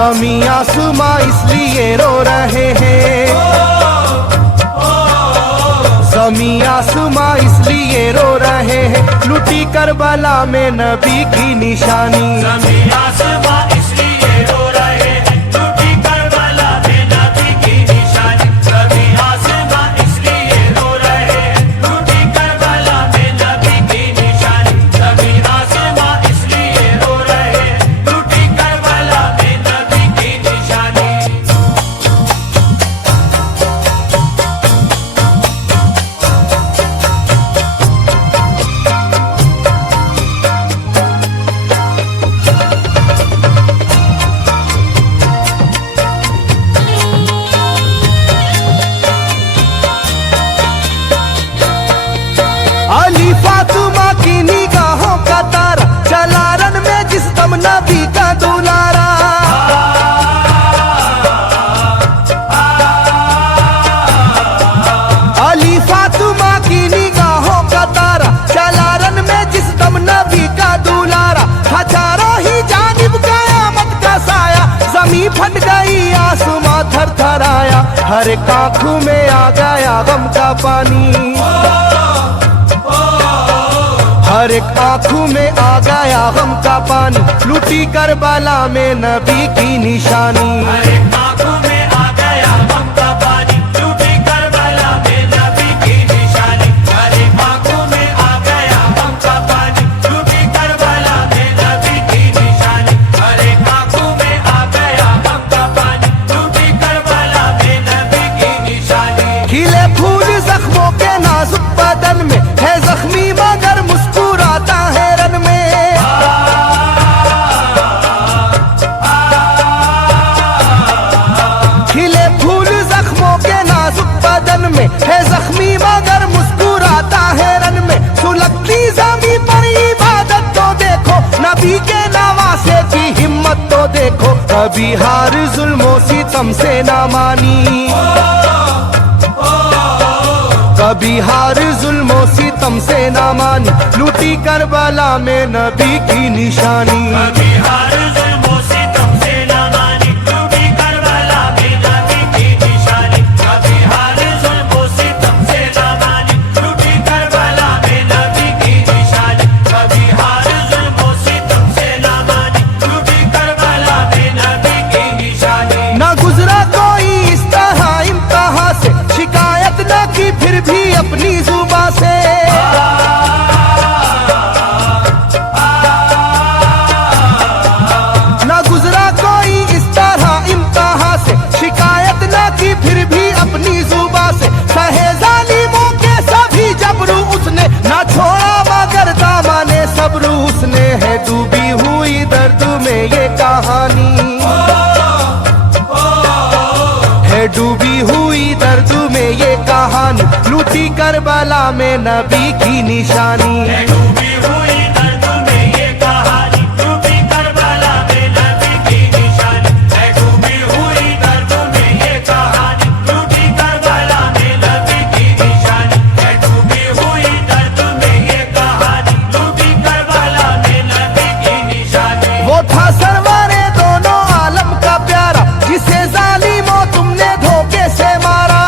ज़मीं आसमां इसलिए रो रहे हैं, ज़मीं आसमां इसलिए रो रहे हैं, लुटी करबला में नबी की निशानी। ज़मीं आसमां इसलिए रो रहे हैं, लुटी करबला में नबी की निशानी। ज़मीं आसमां इसलिए रो रहे हैं, लुटी करबला में नबी की निशानी। ज़मीं आसमां इसलिए रो रहे हैं, लुटी करबला में नबी की निशानी। अली फातिमा की निगाहों का तारा, चला रन में जिस दम नबी का दुलारा। अली फातिमा की निगाहों का तारा, चला रन में जिस दम नबी का दुलारा। हजारों ही जानिब कयामत का साया, जमीन फट गई आसमां थर थर आया। हर एक आंखों में आ गया गम का पानी, हर एक आंखों में आ गया गम का पानी, लुटी करबला में नबी की निशानी। हर एक आंखों में आ गया गम का पानी, लुटी करबला में नबी की निशानी। हर एक आंखों में आ गया गम का पानी, लुटी करबला में नबी की निशानी। हर एक आंखों में आ गया गम का पानी, लुटी करबला में नबी की निशानी। खिले फूल जख्मों के नाजुक बदन में है जख्मी मगर मुस्कुराता है रन में। खिले फूल जख्मों के नाजुक बदन में है जख्मी मगर मुस्कुराता है रन में। सुलगती ज़मीं पर इबादत तो देखो, नबी के नवासे की हिम्मत तो देखो। कभी हार जुल्मों सितम से ना मानी, कभी हार जुल्मों सितम से ना मानी, लुटी करबला में नबी की निशानी। कभी हार जुल्मों सितम से ना मानी, लुटी करबला में नबी की निशानी। कभी हार जुल्मों सितम से ना मानी, लुटी करबला में नबी की निशानी। कभी हार जुल्मों सितम से ना मानी, लुटी करबला में नबी की निशानी। ना गुजरा कोई इस तरह इम्तिहान से, शिकायत न की फिर भी अपनी जुबां से। ना गुजरा कोई इस तरह इम्तिहान से, शिकायत न की फिर भी अपनी जुबां से। सहे जालिमों के सभी जबरू उसने, ना छोड़ा मगर दामने सब्र उसने। है डूबी हुई दर्द में ये कहानी, है डूबी हुई दर्द में ये कहानी, लुटी करबला में नबी की निशानी। है डूबी हुई दर्द में ये कहानी, लुटी करबला में नबी की निशानी। है डूबी हुई दर्द में ये कहानी, लुटी करबला में नबी की निशानी। है डूबी हुई दर्द में ये कहानी, लुटी करबला में नबी की निशानी। वो था सरवरे दोनों आलम का प्यारा, जिसे जालिमों तुमने धोखे से मारा।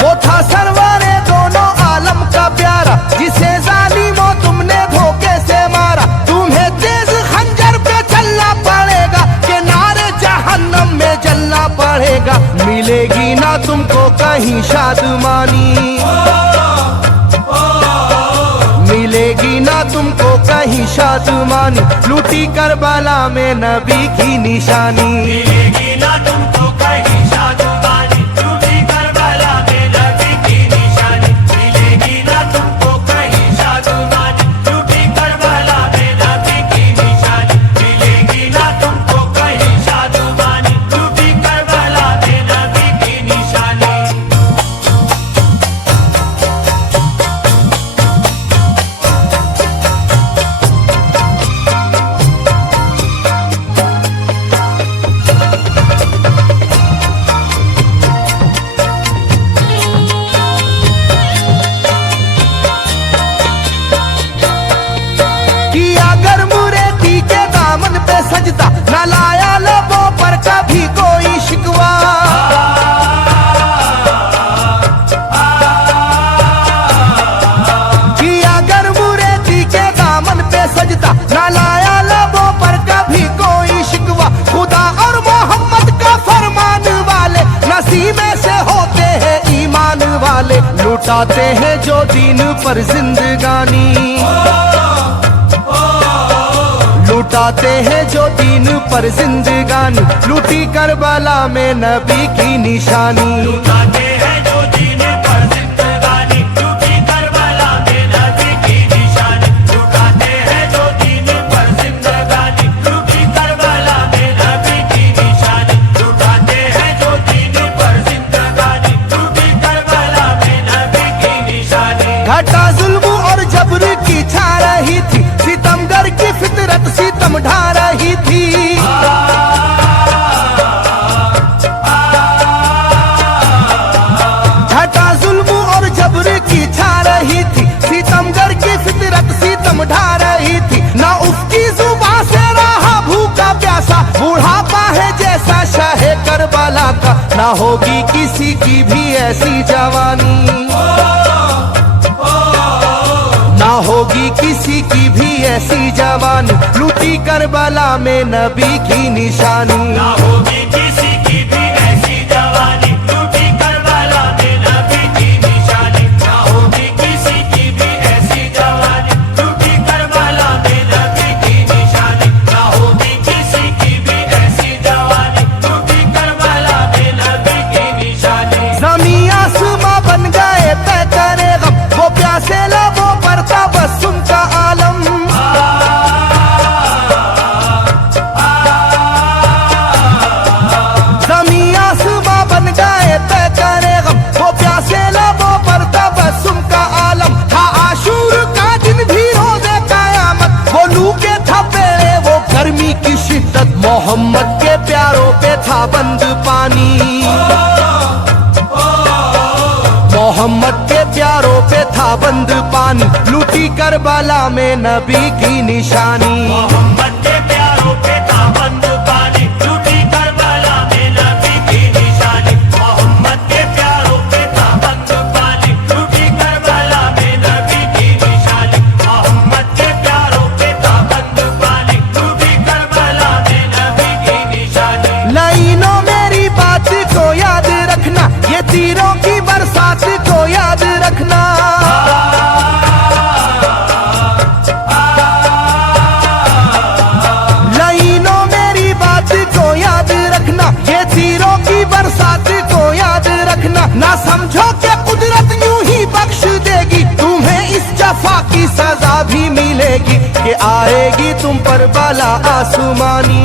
वो था सरवरे दोनों आलम का प्यारा, जिसे जालिमों तुमने धोखे से मारा। तुम्हें तेज खंजर पे चलना पड़ेगा, कि नारे जहन्नम में जलना पड़ेगा। मिलेगी ना तुमको कहीं शादमानी, मिलेगी ना तुमको कहीं शादमानी, लुटी करबला में नबी की निशानी। मिलेगी ना तुमको कहीं शादमानी, लुटी करबला में नबी की निशानी। मिलेगी ना तुमको कहीं शादमानी, लुटी करबला में नबी की निशानी। मिलेगी ना तुमको कहीं शादमानी, लुटी करबला में नबी की निशानी। लुटाते हैं जो दीन पर जिंदगानी, लुटाते हैं जो दीन पर जिंदगानी, लूटी करबला में नबी की निशानी। लुटाते हैं जो दीन पर जिंदगानी, लूटी करबला में नबी की निशानी। लुटाते हैं जो दीन पर जिंदगानी, लूटी करबला में नबी की निशानी। लुटाते हैं जो दीन पर जिंदगानी, लूटी करबला में नबी की निशानी। घटा जुल्म और जबर की छा रही थी, सितमगर की फितरत सितम ढा रही थी। घटा जुल्म और जबर की छा रही थी, सितमगर की फितरत सितम ढा रही थी। ना उसकी जुबान से रहा भूखा प्यासा, बुढ़ापा है जैसा शाहे करबला का, ना होगी किसी की भी ऐसी जवानी, ना होगी किसी की भी ऐसी जवानी, लूटी करबला में नबी की निशानी। ना होगी किसी की भी ऐसी जवानी, लूटी करबला में नबी की निशानी। ना होगी किसी की भी ऐसी जवानी, लूटी करबला में नबी की निशानी। ना होगी किसी की भी ऐसी जवानी, लूटी करबला में नबी की निशानी। ज़मीं आसमां बन गए तय करे गम, वो प्यासे लबों पर तबस्सुम का आलम। ज़मीं आसमां बन गए तय करे गम, वो प्यासे लबों पर तबस्सुम का आलम। था आशूर का दिन भी रोज़े क़यामत, वो लू के थपेड़े वो गर्मी की शिद्दत, मोहम्मद के प्यारों पे था बंद पानी, मोहम्मद के प्यारों पे था बंद पानी, लूटी करबला में नबी की निशानी। मोहम्मद के प्यारों पे था बंद पानी, लूटी करबला में नबी की निशानी। मोहम्मद के प्यारों पे था बंद पानी, लूटी करबला में नबी की निशानी। मोहम्मद के प्यारों पे था बंद पानी, लूटी करबला में नबी की निशानी। लाइनों मेरी बात को याद रखना, ये तीरों की बरसात को याद रखना। लाइनों मेरी बात को याद रखना, ये तीरों की बरसात को याद रखना। ना समझो कि कुदरत यूं ही बख्श देगी, तुम्हें इस जफा की सजा भी मिलेगी, कि आएगी तुम पर बला आसमानी,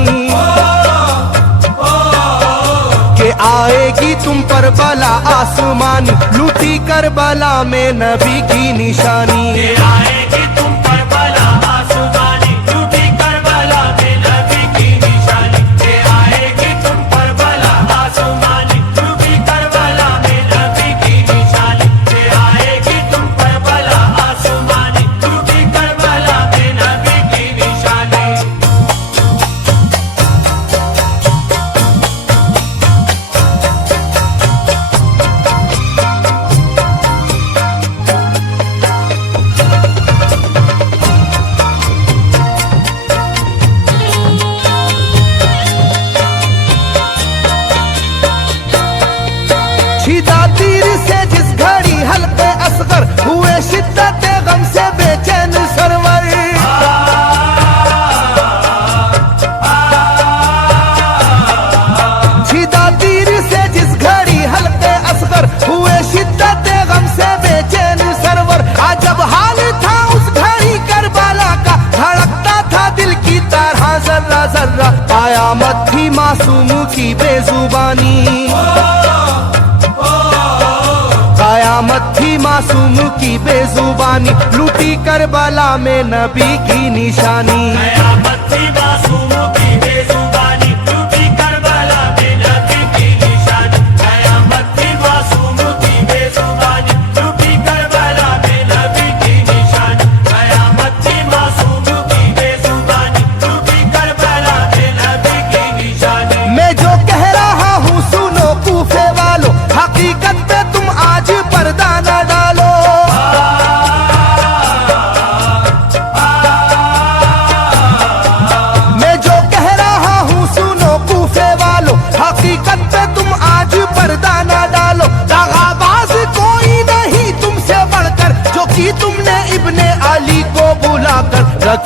के आएगी तुम पर बला आसमानी, लूटी करबला में नबी की निशानी। ये आएगी तुम पर बला आसमानी, लूटी करबला में नबी की निशानी। ये आएगी तुम पर बला आसमानी, लूटी करबला में नबी की निशानी। ये आएगी तुम पर बला आसमानी, लूटी करबला में नबी की निशानी। छिदा तीर से जिस घड़ी हल्के असगर हुए, शिद्दत गम से बेचैन सरवर। छिदा तीर से जिस घड़ी हल्के असगर हुए, शिद्दत गम से बेचैन सरवर। अजब हाल था उस घड़ी करबला का, धड़कता था दिल की तरह जर्रा जर्रा। कयामत थी मासूम की बेजुबानी, कयामत थी मासूम की बेजुबानी, लूटी करबला में नबी की निशानी। कयामत थी मासूम की बेजुबानी, लूटी करबला में नबी की निशानी। कयामत थी मासूम की बेजुबानी, लूटी करबला में नबी की निशानी। कयामत थी मासूम की बेजुबानी, लूटी करबला में नबी की निशानी। मैं जो कह रहा हूँ सुनो कूफे वालों, हकीकत पे तुम आज पर्दा न डालो। मैं जो कह रहा हूँ सुनो कूफे वालों, हकीकत पे तुम आज पर्दा न डालो। दगाबाज कोई नहीं तुम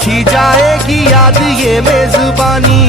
रखी जाएगी याद ये मेजबानी,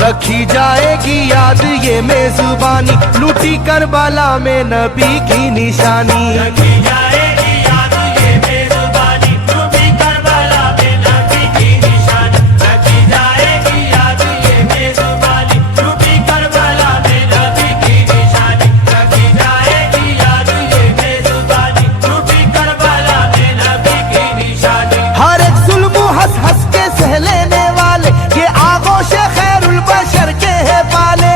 रखी जाएगी याद ये मेजबानी, लूटी करबला में नबी की निशानी। रखी जाएगी याद ये मेजबानी, लूटी करबला में नबी की निशानी। रखी जाएगी याद ये मेजबानी, लूटी करबला में नबी की निशानी। रखी जाएगी याद ये मेजबानी, लूटी करबला में नबी की निशानी। हर एक जुल्म हंस हंस के सह लेने वाले, ये आगोश खैरुल बशर के है पाले।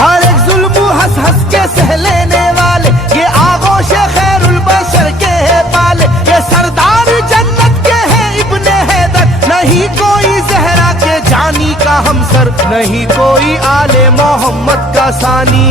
हर एक जुल्म हंस हंस के सह लेने वाले, ये आगोश खैरुल बशर के है पाले। ये सरदार जन्नत के हैं इब्ने हैदर, नहीं कोई जहरा के जानी का हमसर, नहीं कोई आले मोहम्मद का सानी,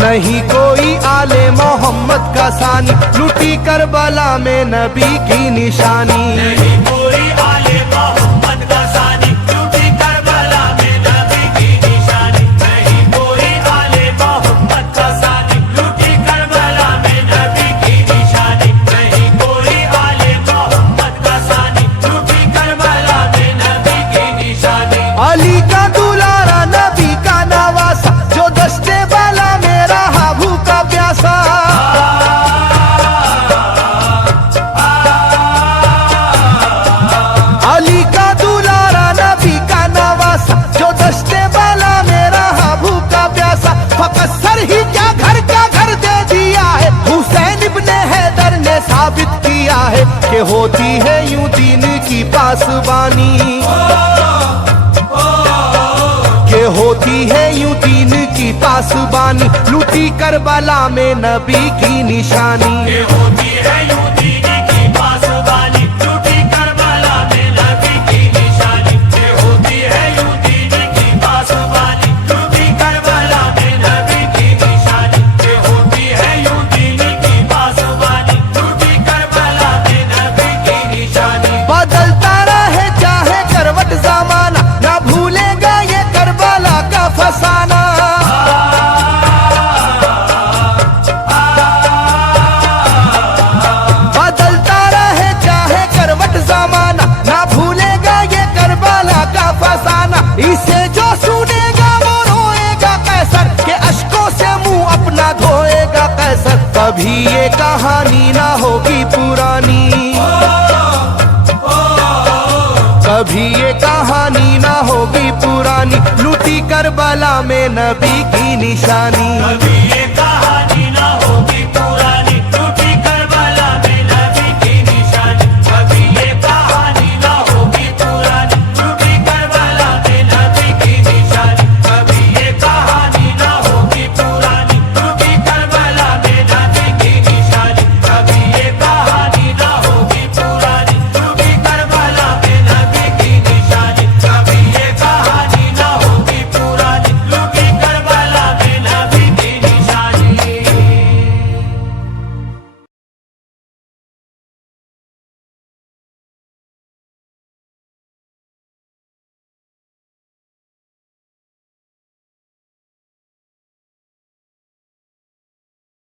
नहीं कोई आले मोहम्मद का सानी, लूटी करबला में नबी की निशानी। नहीं कोई आले मोहम्मद का सानी, लूटी करबला में नबी की निशानी। नहीं कोई आले मोहम्मद का सानी, लूटी करबला में नबी की निशानी। नहीं कोई आले मोहम्मद का सानी, लूटी करबला में नबी की निशानी। अली का दुलारा नबी का नवासा, जो दस्ते वाला में रहा भूखा प्यासा। अली का दुलारा नबी का नवासा, जो दस्ते वाला में रहा भूखा प्यासा। फकत सर ही क्या घर का घर दे दिया है, हुसैन इब्ने हैदर ने साबित किया है कि होती है यूं दीन की पासबानी, के होती है यूं दीन की पासबानी, लूटी करबला में नबी की निशानी। ये होती है यूं दीन की पासबानी, लूटी करबला में नबी की निशानी। ये होती है यूं दीन की पासबानी, लूटी करबला में नबी की निशानी। ये होती है यूं दीन की पासबानी, लूटी करबला में नबी की निशानी। बदलता रहे चाहे करवट जमाना, ना भूलेगा ये करबला का फसाना। बदलता रहे चाहे करवट जमाना, ना भूलेगा ये करबला का फसाना। इसे जो सुनेगा वो रोएगा कैसर, के अश्कों से मुंह अपना धोएगा कैसर। कभी ये कहानी ना होगी पुरानी, कभी ये कहानी ना होगी पुरानी, लूटी करबला में नबी की निशानी।